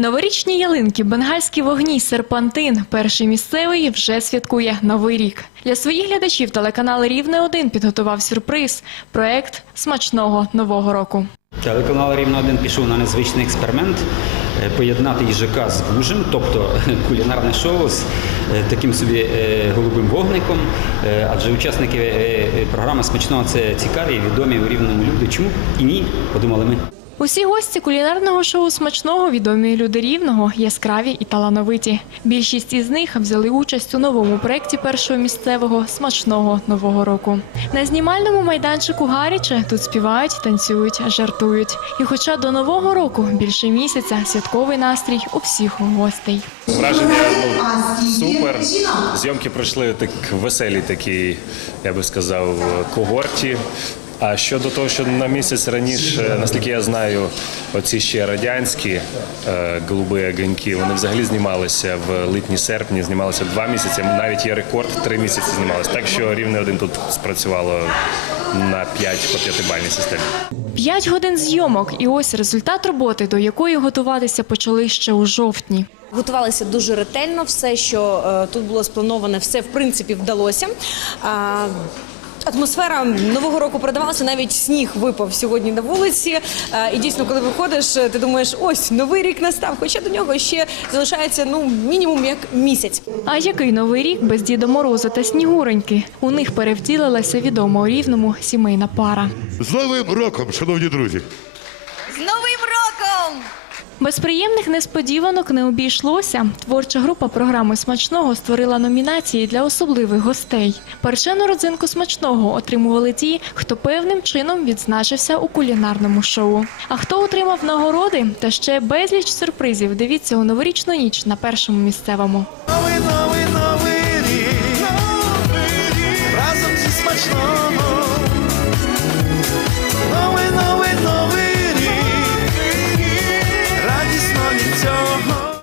Новорічні ялинки, бенгальські вогні, серпантин. Перший місцевий вже святкує новий рік. Для своїх глядачів телеканал Рівне 1 підготував сюрприз проект смачного нового року. Телеканал Рівно 1 пішов на незвичний експеримент е, поєднати їжака з вужем, тобто кулінарне шоу з е, таким собі е, голубим вогником. Е, Адже учасники е, е, програми смачного це цікаві відомі у рівному люди. Чому і ні? Подумали ми. Усі гості кулінарного шоу смачного відомі люди рівного, яскраві і талановиті. Більшість із них взяли участь у новому проєкті першого місцевого смачного нового року. На знімальному майданчику гаряче тут співають, танцюють, жартують. І хоча до нового року більше місяця святковий настрій у всіх гостей. Враження ну, супер. Зйомки пройшли так веселі такі, я би сказав, когорті. А щодо того, що на місяць раніше, наскільки я знаю, оці ще радянські е, голуби огоньки, вони взагалі знімалися в липні-серпні, знімалися два місяці. Навіть є рекорд, три місяці знімалися. Так що рівне один тут спрацювало на 5 по п'ятибальній системі. П'ять годин зйомок, і ось результат роботи, до якої готуватися почали ще у жовтні. Готувалися дуже ретельно. Все, що е, тут було сплановане, все в принципі вдалося. А, Атмосфера нового року передавалася, навіть сніг випав сьогодні на вулиці. Е, І дійсно, коли виходиш, ти думаєш, ось новий рік настав. Хоча до нього ще залишається ну мінімум як місяць. А який новий рік без Діда Мороза та Снігуреньки? У них перевтілилася відома у рівному сімейна пара. З Новим роком, шановні друзі! З новим роком! Без приємних несподіванок не обійшлося. Творча група програми смачного створила номінації для особливих гостей. Першену родзинку смачного отримували ті, хто певним чином відзначився у кулінарному шоу. А хто отримав нагороди та ще безліч сюрпризів. Дивіться у новорічну ніч на першому місцевому. Новий, новий, новий рік, разом зі смачного.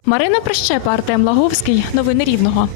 Марина Прищепа, Артем Лаговський. Новини Рівного.